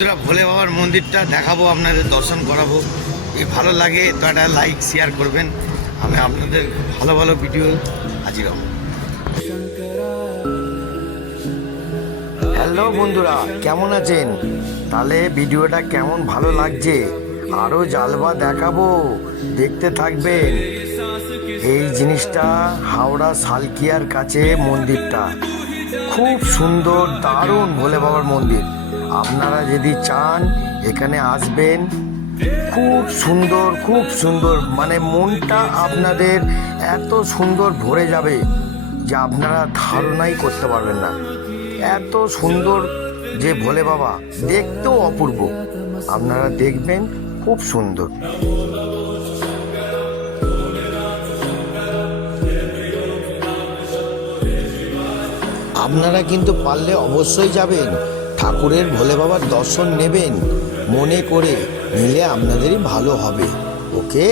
ভোলে বাবার মন্দিরটা দেখাবো, আপনাদের দর্শন করাবো। এই ভালো লাগে তো একটা লাইক শেয়ার করবেন। আমি আপনাদের ভালো ভালো ভিডিও হাজির হব। হ্যালো বন্ধুরা, কেমন আছেন? তাহলে ভিডিওটা কেমন ভালো লাগছে আরও জালবা দেখাবো, দেখতে থাকবেন। এই জিনিসটা হাওড়া সালকিয়ার কাছে মন্দিরটা খুব সুন্দর, দারুণ ভোলে বাবার মন্দির। আপনারা যদি চান এখানে আসবেন, খুব সুন্দর, খুব সুন্দর, মানে মনটা আপনাদের এত সুন্দর ভরে যাবে যে আপনারা ধারণাই করতে পারবেন না। এত সুন্দর যে ভোলে বাবা, দেখতেও অপূর্ব। আপনারা দেখবেন, খুব সুন্দর। আপনারা কিন্তু পারলে অবশ্যই যাবেন, ঠাকুরের ভোলে বাবার দর্শন নেবেন, মনে করে নিলে আপনাদেরই ভালো হবে। ওকে,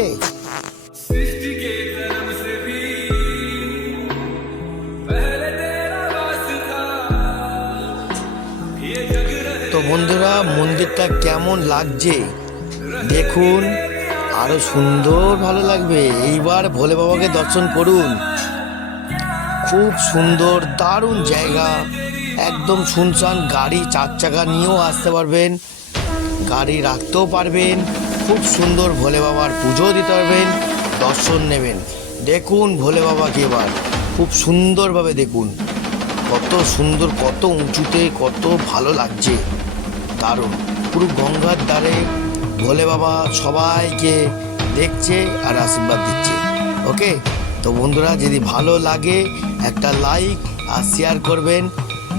তো বন্ধুরা মন্দিরটা কেমন লাগছে দেখুন, আরো সুন্দর ভালো লাগবে। এইবার ভোলে বাবাকে দর্শন করুন। খুব সুন্দর, দারুণ জায়গা, একদম শুনশান। গাড়ি 4 চাকা নিয়েও আসতে পারবেন, গাড়ি রাখতেও পারবেন। খুব সুন্দর ভোলে বাবার পুজো দিতে পারবেন, দর্শন নেবেন। দেখুন ভোলে বাবাকে এবার খুব সুন্দরভাবে দেখুন, কত সুন্দর, কত উঁচুতে, কত ভালো লাগছে, দারুণ। পুরো গঙ্গার ধারে ভোলে বাবা সবাইকে দেখছে আর আশীর্বাদ দিচ্ছে। ওকে, তো বন্ধুরা যদি ভালো লাগে একটা লাইক আর শেয়ার করবেন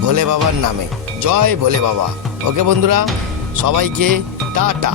ভোলে বাবার নামে। জয় ভোলে বাবা। ওকে বন্ধুরা, সবাইকে টাটা।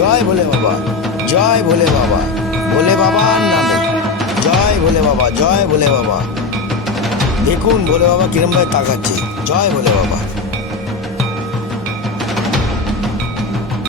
জয় ভোলে বাবা, জয় ভোলে বাবা, ভোলে বাবার নামে জয় ভোলে বাবা, জয় ভোলে বাবা। দেখুন ভোলে বাবা কিরম ভাবে তাকাচ্ছে। জয় ভোলে বাবা।